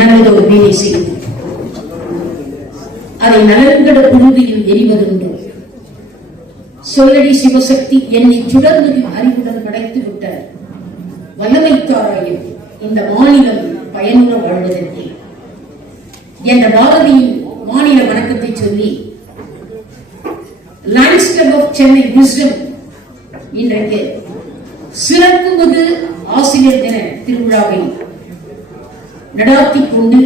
நல்லதொரு வேலை செய்யும். அதை நலன்கட புழுதியில் எரிவதுண்டு. சொல்லடி சிவசக்தி என்னை சுடர்ந்து அறிவுடன் படைத்து விட்ட வல்லமைக்காராயும் இந்த மாநிலம் பயனுற வாழ்வதற்கு என்ற பாரதியின் மாநில வணக்கத்தை சொல்லி lions club of Chennai wisdom இன்றைக்கு சிறப்புமிகு ஆசிரியர் தின திருவிழாவை நடாத்தி கொண்டு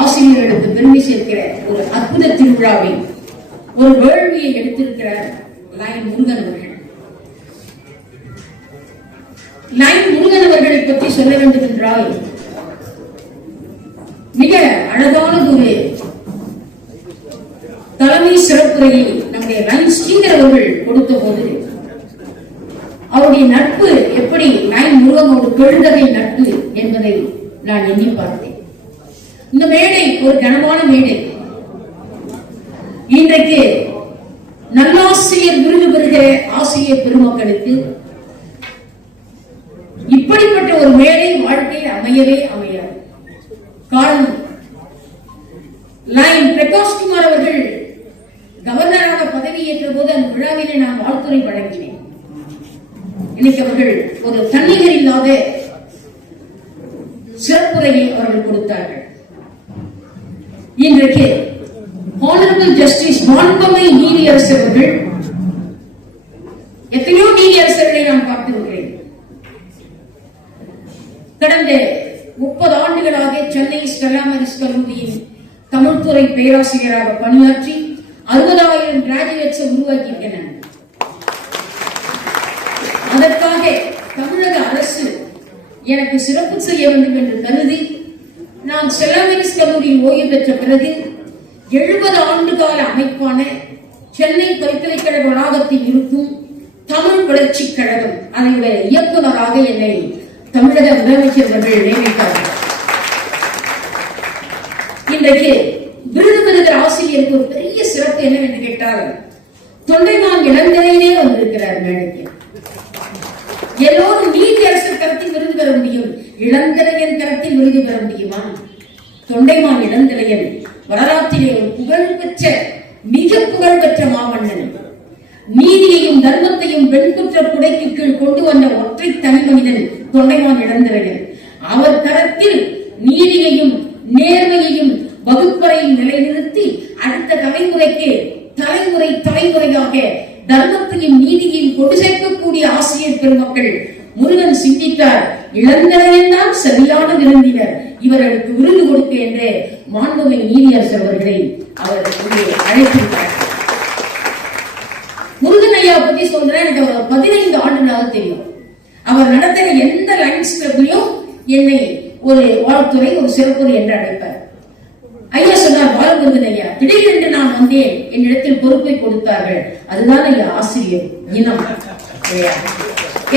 ஆசிரியர்களுக்கு பெருமை சேர்க்கிற ஒரு அற்புத திருவிழாவை ஒரு வேள்வியை எடுத்திருக்கிறார் லைன் முருகன் அவர்கள். லைன் முருகன் அவர்களை பற்றி சொல்ல வேண்டும் என்றால் மிக அழகானது ஒரு தலைமை சிறப்புரையை நம்முடைய லைன் ஸ்ரீதர் அவர்கள் கொடுத்த போது அவருடைய நட்பு எப்படி லைன் முருகனோடு கெழுதகை நட்பு என்பதை நான் எண்ணி பார்த்தேன். இந்த மேடை ஒரு கனமான மேடை. இன்றைக்கு நல்லாசிரியர் விருது பெறுகிற ஆசிரியர் பெருமக்களுக்கு இப்படிப்பட்ட ஒரு மேடை வாழ்க்கையில் அமையவே அமையாது. காரணம் லைன் பிரகாஷ்குமார் அவர்கள் கவர்னராக பதவியேற்ற போது அந்த விழாவிலே நான் வாழ்த்துறை வழங்கினேன். இன்னைக்கு அவர்கள் ஒரு தன்னிகர் இல்லாத சிறப்புரையை அவர்கள் கொடுத்தார்கள். இன்றைக்கு ஹானரபிள் ஜஸ்டிஸ் மாண்பமை நீதியரசர் அவர்கள் எத்தனையோ நீதியரசர்களை நான் பார்த்திருக்கிறேன். கடந்த முப்பது ஆண்டுகளாக சென்னை ஸ்டெல்லாமரிஸ் கல்லூரியின் தமிழ்துறை பேராசிரியராக பணியாற்றி அறுபதாயிரம் கிராஜுவேட்ஸை உருவாக்கியிருக்கிறேன் அதற்காக தமிழக அரசு எனக்கு சிறப்பு செய்ய வேண்டும் என்று கருதி நான் செல்லாமெரிஸ் கல்லூரியில் ஓய்வு பெற்ற பிறகு எழுபது ஆண்டு கால அமைப்பான சென்னை பல்கலைக்கழக வளாகத்தில் இருக்கும் தமிழ் வளர்ச்சி கழகம் அதனுடைய இயக்குநராக என்னை தமிழக முதலமைச்சர் அவர்கள் நியமித்தார்கள் இன்றைக்கு விருது பெறுகிற ஆசிரியருக்கு ஒரு பெரிய சிறப்பு என்னவென்று கேட்டால் தொண்டைமான் இளந்தரையிலே வந்திருக்கிறார் மேடைக்கு. எல்லோரும் நீதி அரசர் கருத்தில் விருது பெற முடியும். இளந்திரையன் கருத்தில் விருது பெற முடியுமா? தொண்டைமான் இளந்திரையன் வரலாற்றிலே ஒரு புகழ்பெற்ற மிக புகழ்பெற்ற மாமன்னன். நீதியையும் தர்மத்தையும் வெண்குற்ற குடைக்கு கீழ் கொண்டு வந்த ஒற்றை தனி மனிதன் தொண்டைமான் இளந்திரையன் அவர் தரத்தில் நீதியையும் நேர்மையையும் வகுப்பறையில் நிலைநிறுத்தி அடுத்த தலைமுறைக்கு தலைமுறை தலைமுறையாக தர்மத்தையும் நீதியையும் கொண்டு சேர்க்கக்கூடிய ஆசிரியர் பெருமக்கள் முருகன் சிந்தித்தார். இளந்தரையன் சரியான விருந்தினர். இவர்களுக்கு விருது கொடுக்க என்று மாண்புமை நீதியரசு அவர்களை அவர் இங்கே அழைத்திருக்கிறார் முருகன் ஐயா பத்தி சொல்றேன். எனக்கு அவர் பதினைந்து ஆண்டுகளாக தெரியும். அவர் நடத்தின எந்த லைன்ஸ் கிளப்லயும் என்னை ஒரு வாழ்த்துறை ஒரு சிறப்புரை என்று அழைப்பார். ஐயா சொன்னார் பாலமுருகன் ஐயா திடீரென்று நான் வந்தேன். என்னிடத்தில் பொறுப்பை கொடுத்தார்கள். அதுதான் ஐயா ஆசிரியர் இனம்.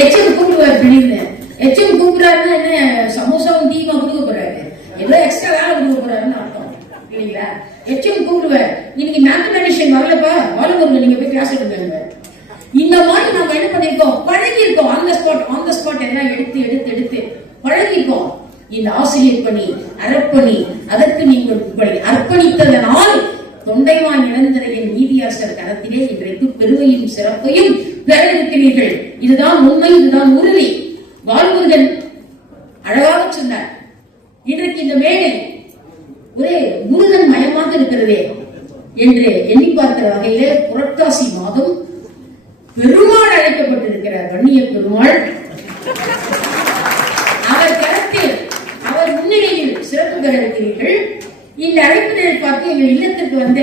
எச்சம் கூப்பிடுவார் திடீர்னு எச்சம் கூப்பிடுறாருன்னா என்ன சமோசாவும் டீமா கொடுக்க போறாரு. ஏதோ எக்ஸ்ட்ரா வேலை கொடுக்க போறாருன்னு அர்த்தம். இல்லைங்களா? எச்சம் கூப்பிடுவார் இன்னைக்கு மேத்தமெட்டிஷியன் வரலப்பா. பாலமுருகன் நீங்க போய் கிளாஸ் எடுங்க இந்த மாதிரி நம்ம என்ன பண்ணிருக்கோம்? பழகிருக்கோம் on the spot on the spot எல்லாம் எடுத்து எடுத்து எடுத்து பழகிருக்கோம் இந்த ஆசிரியர் பணி அறப்பணி அதற்கு நீங்கள் உங்களை அர்ப்பணித்ததனால் தொண்டைவான் இழந்தரையின் நீதியரசர் கரத்திலே இன்றைக்கு பெருமையும் சிறப்பையும் பெற இருக்கிறீர்கள் இதுதான் உண்மை இதுதான் உறுதி. வால்முருகன் அழகாக சொன்னார். இன்றைக்கு இந்த மேடை ஒரே முருகன் மயமாக இருக்கிறதே என்று எண்ணி பார்க்கிற வகையில புரட்டாசி மாதம் பெருமாள் அழைக்கப்பட்டிருக்கிறார் வன்னிய பெருமாள். அவர் கரத்தில் அவர் முன்னிலையில் சிறப்பு பெற இருக்கிறீர்கள். இந்த அழைப்பினை பார்த்து எங்கள் இல்லத்திற்கு வந்த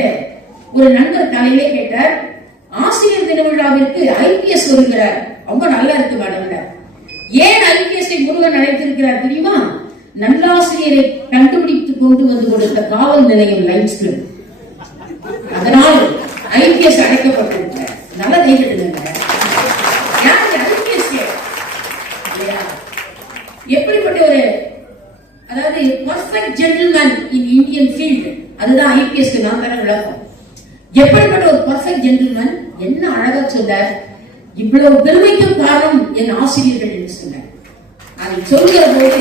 ஒரு நண்பர் தலையிலே கேட்டார் ஆசிரியர் விழாவிற்கு ஐபிஎஸ் வருகிறார். ரொம்ப நல்லா இருக்கு மேடம் ஏன் ஐபிஎஸ் முருகன் அழைத்திருக்கிறார் தெரியுமா? நல்லாசிரியரை கண்டுபிடித்து கொண்டு வந்து கொடுத்த காவல் நிலையம் லைன்ஸ் அதனால் ஐபிஎஸ் அழைக்கப்பட்டிருக்கிறார். நல்ல தைரியப்படுங்க எப்படிப்பட்ட ஒரு அதாவது perfect gentleman in Indian field அதுதான் ஐபிஎஸ்க்கு நான் தர விளக்கம். எப்படிப்பட்ட ஒரு பர்ஃபெக்ட் ஜென்டில்மேன் என்ன அழகா சொன்னார் இவ்வளவு பெருமைக்கும் காரணம் என் ஆசிரியர்கள் என்று சொன்னார். அதை சொல்கிற போது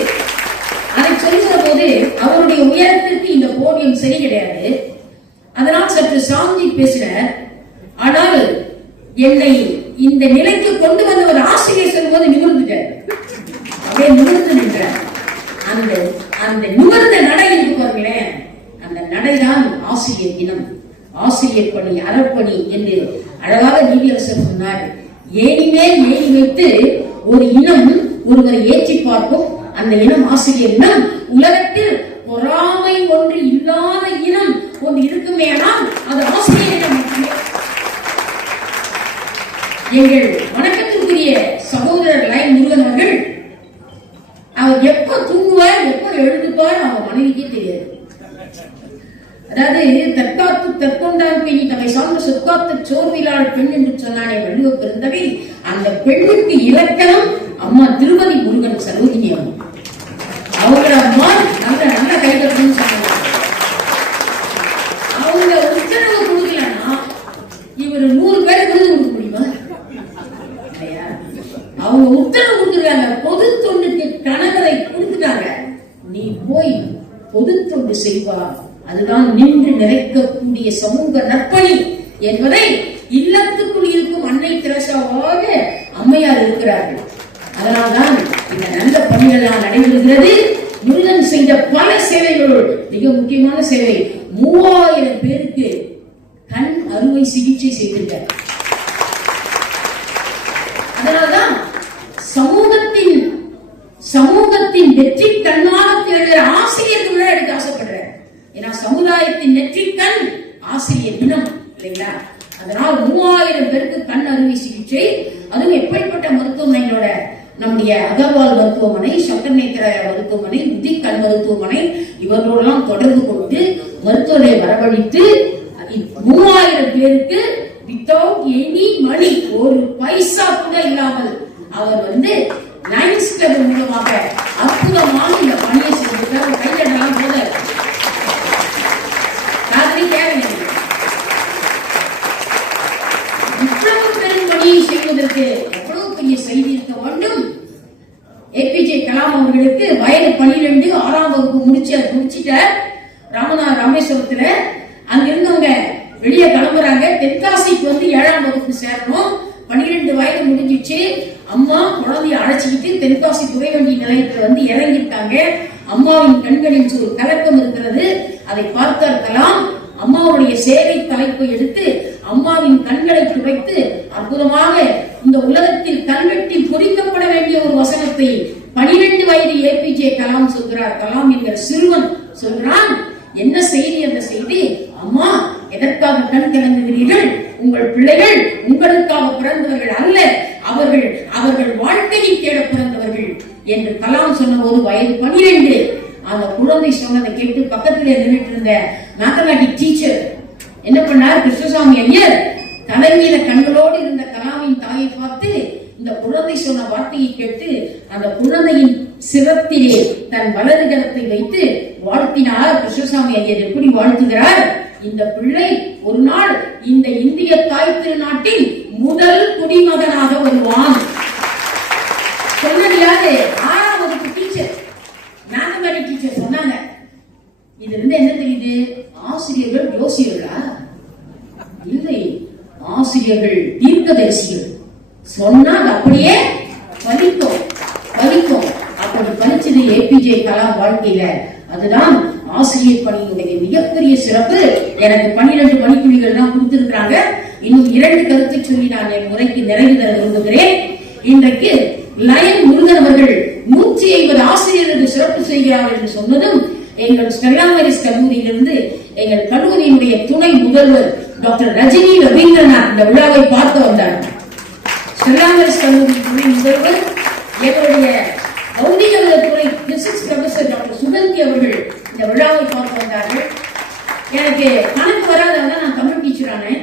அதை சொல்கிற போது அவருடைய உயரத்திற்கு இந்த போடியம் சரி கிடையாது. அதனால் சற்று சாந்தி பேசினார் ஆனால் என்னை இந்த நிலைக்கு கொண்டு வந்த ஒரு ஆசிரியர் சொல்லும்போது நிமிர்ந்துட்டார். அப்படியே நிமிர்ந்து நின்றார். அந்த அந்த நிமிர்ந்த நடை இருக்கு பாருங்களேன். அந்த நடைதான் ஆசிரியர் தினம் ஆசிரியர் பணி அறப்பணி என்று அழகாக நீதியரசர் சொன்னார். ஏனிமேல் மேல் வைத்து ஒரு இனம் ஒருவரை ஏற்றி பார்க்கும். அந்த இனம் ஆசிரியர் இனம் உலகத்தில் பொறாமை ஒன்று இல்லாத இனம் ஒன்று இருக்குமேனால் அது ஆசிரியரிடம் எங்கள் வணக்கத்திற்குரிய சகோதரர் லைன் முருகன் அவர்கள் அவர் எப்ப தூங்குவார் எப்ப எழுந்துப்பார் அவர் மனைவிக்கே தெரியாது அதாவது தற்காத்து தற்கொண்டான் பெண்ணி தம்மை சார்ந்த சொற்காத்து சோர்விலாள் பெண் என்று சொன்னானே வள்ளுவ பிறந்தவை அந்த பெண்ணுக்கு இலக்கணம் அம்மா திருமதி முருகன் சரோஜினி அம்மா அவங்கள அம்மா நல்ல நல்ல கைதட்டணும்னு சொன்னாங்க. அவங்க உத்தரவு கொடுக்கலன்னா இவர் நூறு பேரை விருது கொடுக்க முடியுமா? அவங்க உத்தரவு கொடுத்துருக்காங்க. பொது தொண்டுக்கு கணவரை கொடுத்துட்டாங்க. நீ போய் பொது தொண்டு செய்வா அதுதான் நின்று நிறைக்கக்கூடிய சமூக நற்பணி என்பதை இல்லத்துக்குள் இருக்கும் அன்னை திரசாவாக அம்மையார் இருக்கிறார்கள். அதனால்தான் இந்த நல்ல பணிகள்லாம் நடைபெறுகிறது. முருகன் செய்த பல சேவைகளுள் மிக முக்கியமான சேவை மூவாயிரம் பேருக்கு கண் அறுவை சிகிச்சை செய்திருக்கார் அதனால்தான் சமூகத்தின் சமூகத்தின் வெற்றி தன்மானத்தில் திகழ்கிற ஆசிரியர்கள் விட எடுக்க ஆசைப்படுறேன் ஏன்னா சமுதாயத்தின் நெற்றி கண் ஆசிரியர் தினம் இல்லைங்களா அதனால் மூவாயிரம் பேருக்கு கண் அறுவை சிகிச்சை அதுவும் எப்படிப்பட்ட மருத்துவமனைகளோட நம்முடைய அகர்வால் மருத்துவமனை சங்கர் நேத்திர மருத்துவமனை புதி கண் மருத்துவமனை இவர்களோடெல்லாம் தொடர்பு கொண்டு மருத்துவரை வரவழைத்து மூவாயிரம் பேருக்கு வித்தவுட் எனி மணி ஒரு பைசா கூட இல்லாமல் அவர் வந்து நைன்ஸ் மூலமாக அற்புதமான இந்த பணியை செஞ்சிருக்கார் கைதட்டலாம் போத ராத்திரி தேவையில்லை இவ்வளவு பெரும் பணியை செய்வதற்கு எவ்வளவு பெரிய செய்தி இருக்க வேண்டும் ஏபிஜே கலாம் அவர்களுக்கு வயது பன்னிரெண்டு ஆறாம் வகுப்பு முடிச்சு முடிச்சிட்டார் ராமநாத ராமேஸ்வரத்துல அங்க இருந்தவங்க வெளியே கிளம்புறாங்க தென்காசிக்கு வந்து ஏழாம் வகுப்பு சேரணும் பன்னிரெண்டு வயது முடிஞ்சிச்சு அம்மா குழந்தைய அழைச்சிக்கிட்டு தென்காசி துறைவண்டி நிலையத்துல வந்து இறங்கிட்டாங்க அம்மாவின் கண்களில் ஒரு கலக்கம் இருக்கிறது. அதை பார்த்தார் கலாம் அம்மாவுடைய சேவை தலைப்பு எடுத்து அம்மாவின் கண்களை துடைத்து அற்புதமாக இந்த உலகத்தில் கல்வெட்டி பொறிக்கப்பட வேண்டிய ஒரு வசனத்தை பனிரெண்டு வயது ஏபிஜே கலாம் சொல்கிறார். கலாம் என்கிற சிறுவன் சொல்கிறான் என்ன செய்தி அந்த செய்தி? அம்மா எதற்காக கண் கலங்குகிறீர்கள்? உங்கள் பிள்ளைகள் உங்களுக்காக பிறந்தவர்கள் அல்ல. அவர்கள் அவர்கள் வாழ்க்கையை தேட பிறந்தவர்கள். என்று கலாம் சொன்ன வயது பனிரெண்டு. அந்த குழந்தை சொன்னதை கேட்டு பக்கத்திலே நின்றுட்டு இருந்த மேத்தமேட்டிக் டீச்சர் என்ன பண்ணார்? கிருஷ்ணசாமி ஐயர் தலைமையில கண்களோடு இருந்த கலாமின் தாயை பார்த்து இந்த குழந்தை சொன்ன வார்த்தையை கேட்டு அந்த குழந்தையின் சிரத்திலே தன் வலது கரத்தை வைத்து வாழ்த்தினார். கிருஷ்ணசாமி ஐயர் எப்படி வாழ்த்துகிறார்? இந்த பிள்ளை ஒரு நாள் இந்த இந்திய தாய் திருநாட்டின் முதல் குடிமகனாக வருவான். சொன்னது யாரு? மேத்தமேட்டிக் டீச்சர் சொன்னாங்க. இதுல இருந்து என்ன தெரியுது? ஆசிரியர்கள் யோசியர்களா? இல்லை. ஆசிரியர்கள் தீர்க்கதரிசிகள். சொன்னா அது அப்படியே பலிக்கும். பலிக்கும். அப்படி பலிச்சது ஏபிஜே கலாம் வாழ்க்கையில. அதுதான் ஆசிரியர் பணியினுடைய மிகப்பெரிய சிறப்பு. எனக்கு பன்னிரண்டு மணிக்குழிகள் தான் கொடுத்திருக்கிறாங்க. இன்னும் இரண்டு கருத்து சொல்லி நான் என் முறைக்கு நிறைவு தர விரும்புகிறேன். இன்றைக்கு லயன் முருகன் அவர்கள் நூற்றி ஐம்பது ஆசிரியர்களுக்கு சிறப்பு செய்கிறார் என்று சொன்னதும் எங்கள் ஸ்டெல்லாமரிஸ் கல்லூரியிலிருந்து எங்கள் கல்லூரியினுடைய துணை முதல்வர் டாக்டர் ரஜினி ரவீந்திரநாத் இந்த விழாவை பார்த்து வந்தார். ஸ்டெல்லாமரிஸ் கல்லூரி துணை முதல்வர் எங்களுடைய பௌதிக துறை பிசிக்ஸ் ப்ரொஃபசர் டாக்டர் சுகந்தி அவர்கள் இந்த விழாவை பார்த்து வந்தார்கள். எனக்கு கணக்கு வராதவங்க நான் தமிழ் டீச்சர் ஆனேன்.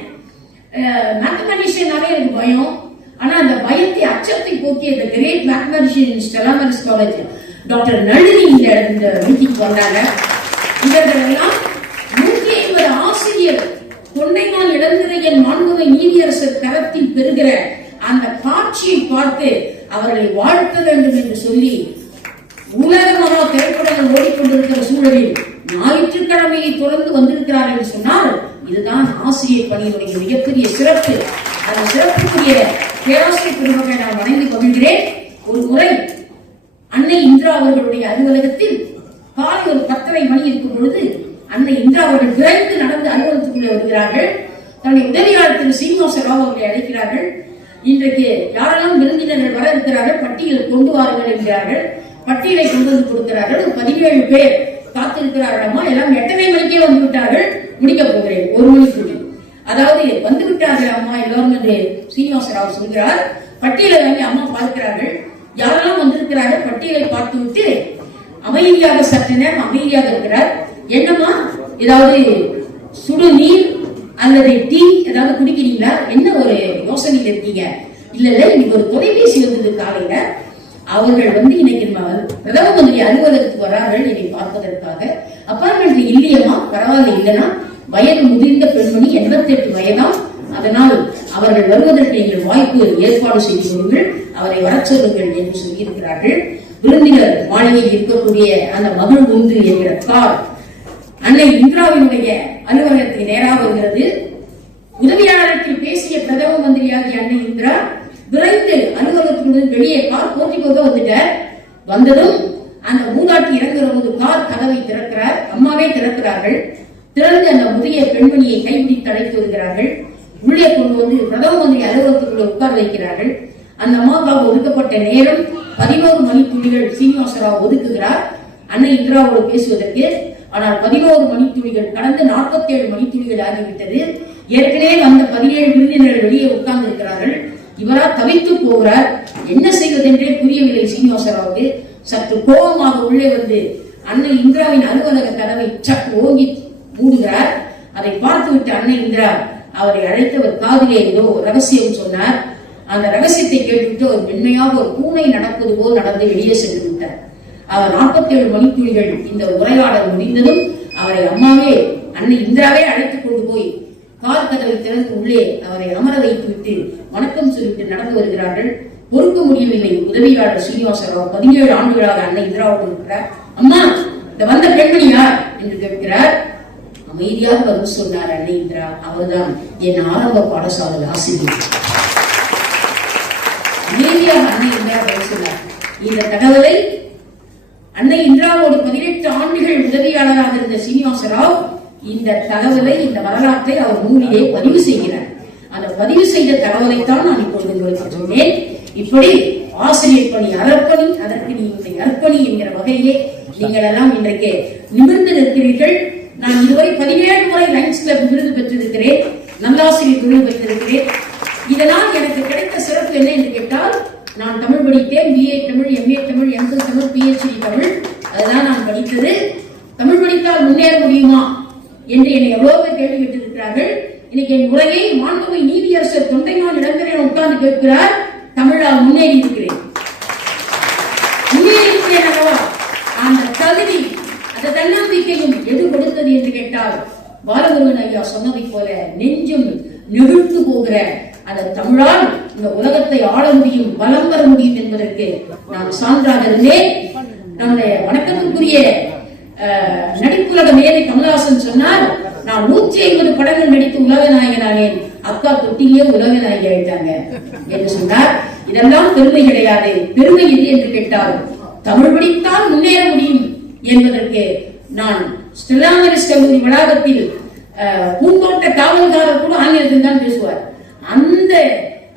மேத்தமெட்டிஷியனாவே எனக்கு பயம். ஆனா அந்த பயத்தை அச்சத்தை போக்கிய இந்த great mathematician Stella Maris college doctor Nalini இந்த இந்த மீட்டிங் வந்தாங்க. இவர்களெல்லாம் நூற்றி ஐம்பது ஆசிரியர் தொண்டைமான் இளந்திரையன் மாண்புமை நீதியரசர் தரத்தில் பெறுகிற அந்த காட்சியை பார்த்து அவர்களை வாழ்த்த வேண்டும் என்று சொல்லி உலகமாக திரைப்படங்கள் ஓடிக்கொண்டிருக்கிற சூழலில் ஞாயிற்றுக்கிழமையை தொடர்ந்து வந்திருக்கிறார் என்று சொன்னால் இதுதான் ஆசிரியர் பணியினுடைய மிகப்பெரிய சிறப்பு. அந்த சிறப்புக்குரிய பேராசிரியர் குடும்பங்களை நான் வணங்கிக் கொள்கிறேன் ஒரு முறை அன்னை இந்திரா அவர்களுடைய அலுவலகத்தில் காலை ஒரு பத்தரை மணி இருக்கும் பொழுது அன்னை இந்திரா அவர்கள் விரைந்து நடந்து அலுவலகத்துக்குள்ளே வருகிறார்கள். தன்னுடைய உதவியாளர் திரு சீனிவாச ராவ் அவர்களை அழைக்கிறார்கள். இன்றைக்கு யாரெல்லாம் விருந்தினர்கள் வர இருக்கிறார்கள் பட்டியல் கொண்டு வாருங்கள் என்கிறார்கள். பட்டியலை கொண்டு வந்து கொடுக்கிறார்கள். ஒரு பதினேழு பேர் காத்திருக்கிறார்களம்மா எல்லாம் எத்தனை மணிக்கே வந்து விட்டார்கள். முடிக்க போகிறேன். ஒரு மணிக்குள்ள அதாவது வந்து விட்டார்கள் அம்மா எல்லாரும் என்று ஸ்ரீனிவாச ராவ் சொல்கிறார் பட்டியலை வாங்கி அம்மா பார்க்கிறார்கள். யாரெல்லாம் வந்திருக்கிறார்கள்? பட்டியலை பார்த்து விட்டு அமைதியாக சற்று நேரம் அமைதியாக இருக்கிறார். என்னம்மா? ஏதாவது சுடு நீர் அல்லது டீ ஏதாவது குடிக்கிறீங்களா? என்ன ஒரு யோசனையில் இருக்கீங்க? இல்ல இல்ல. இன்னைக்கு ஒரு தொலைபேசி வந்தது காலையில. அவர்கள் வந்து இன்னைக்கு பிரதம மந்திரி அலுவலகத்துக்கு வரார்கள். என்னை பார்ப்பதற்காக. அப்பார்ட்மெண்ட் இல்லையம்மா? பரவாயில்ல இல்லைன்னா. வயது முதிர்ந்த பெண்மணி எண்பத்தி எட்டு வயதாம். அதனால் அவர்கள் வருவதற்கு நீங்கள் வாய்ப்பு ஏற்பாடு செய்து கொள்ளுங்கள். அவரை வரச் சொல்லுங்கள் என்று சொல்லியிருக்கிறார்கள். விருந்தினர் மாளிகையில் இருக்கக்கூடிய அந்த மகள் உந்து என்கிற கார் அன்னை இந்திராவினுடைய அலுவலகத்துக்கு நேராக வருகிறது. உதவியாளருக்கு பேசிய பிரதம மந்திரியாகிய அன்னை இந்திரா விரைந்து அலுவலகத்திலிருந்து வெளியே கார் போக வந்துட்டார். வந்ததும் அந்த மூதாட்டி இறங்குற போது கார் கதவை திறக்கிறார். அம்மாவே திறக்கிறார்கள். திறந்து அந்த முதிய பெண்மணியை கைப்பிடி தடைத்து வருகிறார்கள். உள்ளே கொண்டு வந்து பிரதம மந்திரி அலுவலகத்துக்குள்ள உட்கார வைக்கிறார்கள். அந்த அம்மாவுக்காக ஒதுக்கப்பட்ட நேரம் பதினோரு மணி துளிகள் சீனிவாசராவ் ஒதுக்குகிறார். அன்னை இந்திராவோடு பேசுவதற்கு. ஆனால் பதினோரு மணித்துளிகள் கடந்து நாற்பத்தி ஏழு மணித்துளிகள் ஆகிவிட்டது. ஏற்கனவே வந்த பதினேழு விருந்தினர்கள் வெளியே உட்கார்ந்து இருக்கிறார்கள் இவரா தவித்து போகிறார். என்ன செய்வதென்றே புரியவில்லை சீனிவாசராவுக்கு. சற்று கோபமாக உள்ளே வந்து அன்னை இந்திராவின் அலுவலக கதவை சற்று ஓங்கி மூடுகிறார். அதை பார்த்துவிட்டு அன்னை இந்திரா அவரை அழைத்தவர் காதிலே ஏதோ ரகசியம் சொன்னார். அந்த ரகசியத்தை கேட்டுவிட்டு ஒரு மென்மையாக ஒரு பூனை நடப்பது போல் நடந்து வெளியே சென்று விட்டார். அவர் நாற்பத்தி ஏழு மணிக்குழிகள் இந்த உரையாடல் முடிந்ததும் அவரை அம்மாவே அன்னை இந்திராவே அழைத்துக் கொண்டு போய் கார் கதவை திறந்து உள்ளே அவரை அமர வைத்து விட்டு வணக்கம் சொல்லிவிட்டு நடந்து வருகிறார்கள். பொறுக்க முடியவில்லை. உதவியாளர் சீனிவாசராவ் பதினேழு ஆண்டுகளாக அன்னை இந்திராவோடு இருக்கிறார். அம்மா இந்த வந்த பெண்மணி யார்? என்று கேட்கிறார். அமைதியாக பதில் சொன்னார் அன்னை இந்திரா. அவர்தான் என் ஆரம்ப பாடசாலை ஆசிரியர். அமைதியாக அன்னை இந்திரா பதில் சொன்னார். இந்த தகவலை அன்னை இந்திராவோடு பதினெட்டு ஆண்டுகள் உதவியாளராக இருந்த சீனிவாசராவ் இந்த தகவலை இந்த வரலாற்றை அவர் நூலிலே பதிவு செய்கிறார். அந்த பதிவு செய்த தகவலைத்தான் நான் இப்பொழுது உங்களுக்கு சொன்னேன். இப்படி ஆசிரியர் பணி அறப்பணி அதற்கு நீ இந்த அர்ப்பணி என்கிற வகையிலே நீங்கள் எல்லாம் இன்றைக்கு நிமிர்ந்து நிற்கிறீர்கள். நான் இதுவரை பதினேழு முறை லைன்ஸ் கிளப் விருது பெற்றிருக்கிறேன். நல்லாசிரியர் விருது பெற்றிருக்கிறேன். இதனால் எனக்கு கிடைத்த சிறப்பு என்ன என்று கேட்டால் நான் தமிழ் படித்தேன். BA Tamil MA Tamil ML Tamil PhD Tamil. அதெல்லாம் நான் படித்தது. தமிழ் படித்தால் முன்னேற முடியுமா என்று என்னை எவ்வளவு பேர் கேள்வி கேட்டிருக்கிறார்கள். இன்னைக்கு என் உரையை மாண்புமை நீதியரசர் தொண்டைமான் இடம்பெற உட்கார்ந்து கேட்கிறார். தமிழால் முன்னேறி இருக்கிறேன் முன்னேறி இருக்கிறேன் அல்லவா? அந்த தகுதி எது என்று கேட்டால் பாலகுருவன் ஐயா சொன்னதைப் போல நெஞ்சும் நெகிழ்ந்து போகிற அந்த தமிழால் இந்த உலகத்தை ஆள முடியும் வலம் வர முடியும் என்பதற்கு நான் சான்றாக இருந்தேன் நம்முடைய வணக்கத்துக்குரிய நடிப்புலக மேதை கமலஹாசன் சொன்னார் நான் நூற்றி ஐம்பது படங்கள் நடித்து உலக நாயகனானேன் அக்கா தொட்டிலே உலக நாயகி ஆயிட்டாங்க என்று சொன்னார். இதெல்லாம் பெருமை கிடையாது. பெருமை எது என்று கேட்டால் தமிழ் படித்தால் முன்னேற முடியும் என்பதற்கு நான் ஸ்டெல்லாமரிஸ் கல்லூரி வளாகத்தில் பூந்தோட்ட காவல்காரர் கூட ஆங்கிலத்தில் தான் பேசுவார். அந்த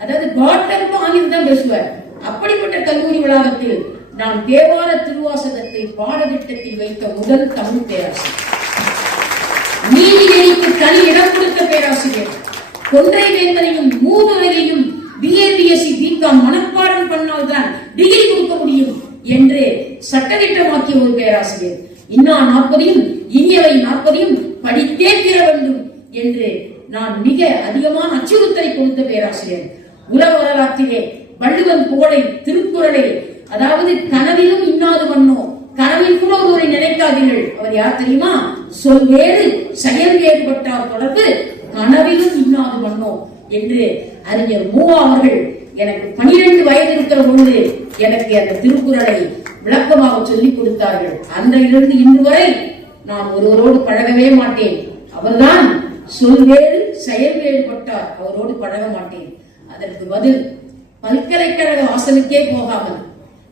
அதாவது காட்லர் ஆங்கிலம் தான் பேசுவார். அப்படிப்பட்ட கல்லூரி வளாகத்தில் நான் தேவார திருவாசகத்தை பாடத்திட்டத்தில் வைத்த முதல் தமிழ் பேராசிரியர். நீதிநெறிக்கு தனி இடம் கொடுத்த பேராசிரியர். கொன்றை வேந்தனையும் மூவரையும் பிஏபிஎஸ்சி பிகாம் மனப்பாடம் பண்ணால்தான் டிகிரி கொடுக்க முடியும் என்று சட்டதிட்டமாக்கிய ஒரு பேராசிரியர். இன்னா நாற்பதையும் இனியவை நாற்பதையும் படித்தே தீர வேண்டும் என்று நான் மிக அதிகமான அச்சுறுத்தலை கொடுத்த பேராசிரியர். உலக வரலாற்றிலே வள்ளுவன் புகழை திருக்குறளை அதாவது கனவிலும் இன்னாது வண்ணோ கனவில் கூட ஒருவரை நினைக்காதீர்கள். அவர் யார் தெரியுமா? சொல் வேறு செயல் வேறுபட்டார் தொடர்பு கனவிலும் இன்னாது வண்ணோ என்று அறிஞர் மூவா அவர்கள் எனக்கு பனிரெண்டு வயது இருக்கிற பொழுது எனக்கு அந்த திருக்குறளை விளக்கமாக சொல்லிக் கொடுத்தார்கள். அன்றையிலிருந்து இன்று வரை நான் ஒருவரோடு பழகவே மாட்டேன். அவர்தான் சொல்வேறு செயல் வேறுபட்டார் அவரோடு பழக மாட்டேன். அதற்கு பதில் பல்கலைக்கழக வாசலுக்கே போகாமல்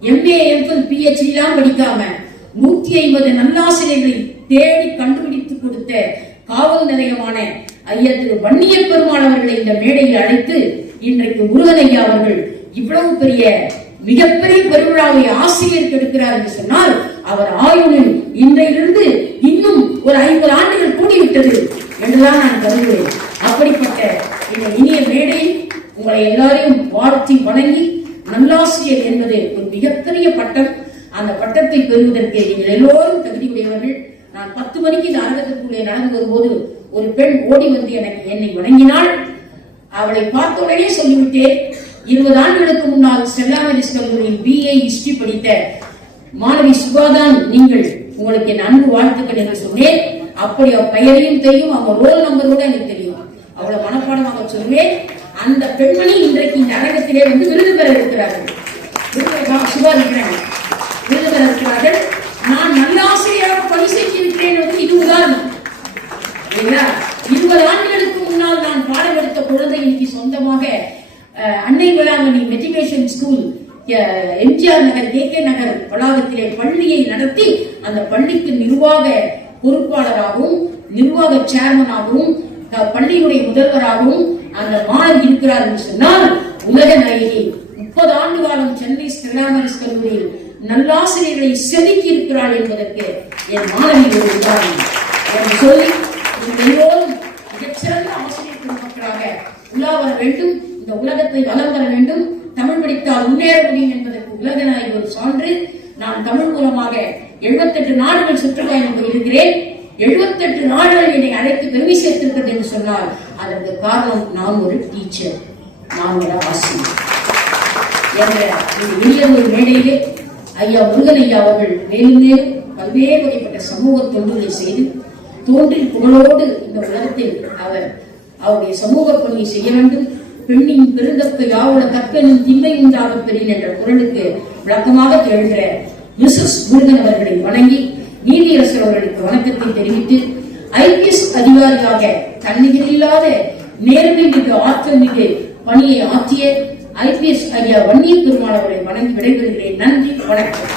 எம்ஏ எம்எல் பிஹெச்டி எல்லாம் படிக்காம நூத்தி ஐம்பது நல்லாசிரியர்களை தேடி கண்டுபிடித்து கொடுத்த காவல் நிலையமான ஐயா திரு வன்னிய பெருமாள் அவர்களை இந்த மேடையில் அழைத்து இன்றைக்கு முருகனையா அவர்கள் இவ்வளவு பெரிய மிகப்பெரிய பெருவிழாவை ஆசிரியர் கெடுக்கிறார் என்று சொன்னால் அவர் ஆயுளில் இன்றையிலிருந்து இன்னும் ஒரு ஐம்பது ஆண்டுகள் கூடிவிட்டது என்றுதான் நான் கருதுகிறேன். அப்படிப்பட்ட இந்த இனிய மேடையில் உங்களை எல்லாரையும் வாழ்த்தி வணங்கி நல்லாசிரியர் என்பது ஒரு மிகப்பெரிய பட்டம். அந்த பட்டத்தை பெறுவதற்கு நீங்கள் எல்லோரும் தகுதி உடையவர்கள் நான் பத்து மணிக்கு இந்த அரங்கத்திற்குள்ளே நடந்து வரும்போது ஒரு பெண் ஓடி வந்து எனக்கு என்னை வணங்கினாள். அவளை பார்த்த உடனே சொல்லிவிட்டேன் இருபது ஆண்டுகளுக்கு முன்னால் ஸ்டெல்லா கல்லூரியில் பிஏ ஹிஸ்டரி படித்த மாணவி சுபாதான் நீங்கள் உங்களுக்கு என் அன்பு வாழ்த்துக்கள் என்று சொன்னேன். அப்படி அவ பெயரையும் தெரியும் அவங்க ரோல் நம்பர் கூட எனக்கு தெரியும். அவளை மனப்பாடமாக சொல்வேன். அந்த பெண்மணி இன்றைக்கு இந்த அரங்கத்திலே வந்து விருது பெற இருக்கிறார்கள். சுபா இருக்கிறாங்க விருது பெற இருக்கிறார்கள் நான் நல்ல ஆசிரியராக பணி செஞ்சிருக்கிறேன் என்பது இது உதாரணம் இல்லைங்களா? இருபது ஆண்டுகளுக்கு முன்னால் நான் பாடம் எடுத்த குழந்தை இன்னைக்கு சொந்தமாக அஹ், அன்னை Velankanni matriculation school MGR Nagar K K Nagar வளாகத்திலே பள்ளியை நடத்தி அந்த பள்ளிக்கு நிர்வாக பொறுப்பாளராகவும் நிர்வாக சேர்மனாகவும் பள்ளியுடைய முதல்வராகவும் அந்த மாணவி இருக்கிறார் என்று சொன்னால் உலக நாயகி முப்பது ஆண்டு காலம் சென்னை ஸ்டெல்லா கல்லூரியில் நல்லாசிரியர்களை செதுக்கி இருக்கிறாள் என்பதற்கு என் மாணவி ஒரு உதாரணம். என்று சொல்லி எல்லோரும் மிகச்சிறந்த ஆசிரியர் பெருமக்களாக உலா வர வேண்டும். இந்த உலகத்தை வலம் வர வேண்டும். தமிழ் படித்தால் முன்னேற முடியும் என்பதற்கு உலக நாயகி ஒரு சான்று. நான் தமிழ் மூலமாக 78 நாடுகள் சுற்றுப்பயணம் போயிருக்கிறேன் 78 நாடுகள் என்னை அழைத்து பெருமை சேர்த்திருக்கிறது என்று சொன்னால் அதற்கு காரணம் நான் ஒரு டீச்சர் நான் ஒரு ஆசிரியர். என்ற இந்த எளிய ஒரு மேடையிலே ஐயா முருகன் ஐயா அவர்கள் மேலும் மேலும் பல்வேறு வகைப்பட்ட சமூக தொண்டுகளை செய்து தோன்றில் புகழோடு இந்த உலகத்தில் அவர் அவருடைய சமூக பணியை செய்ய வேண்டும். பெண்ணின் பெருந்தக்க யாவோட தக்கனும் திம்மை உண்டாக பெறின் என்ற குரலுக்கு விளக்கமாக திகழ்கிற மிசஸ் முருகன் அவர்களை வணங்கி நீதியரசர் அவர்களுக்கு வணக்கத்தை தெரிவித்து ஐபிஎஸ் அதிகாரியாக தன்னிகரில்லாத நேர்மை மிகு ஆற்றல் மிகு பணியை ஆற்றிய ஐபிஎஸ் ஐயா வன்னிய பெருமாள் அவர்களை வணங்கி விடைபெறுகிறேன். நன்றி வணக்கம்.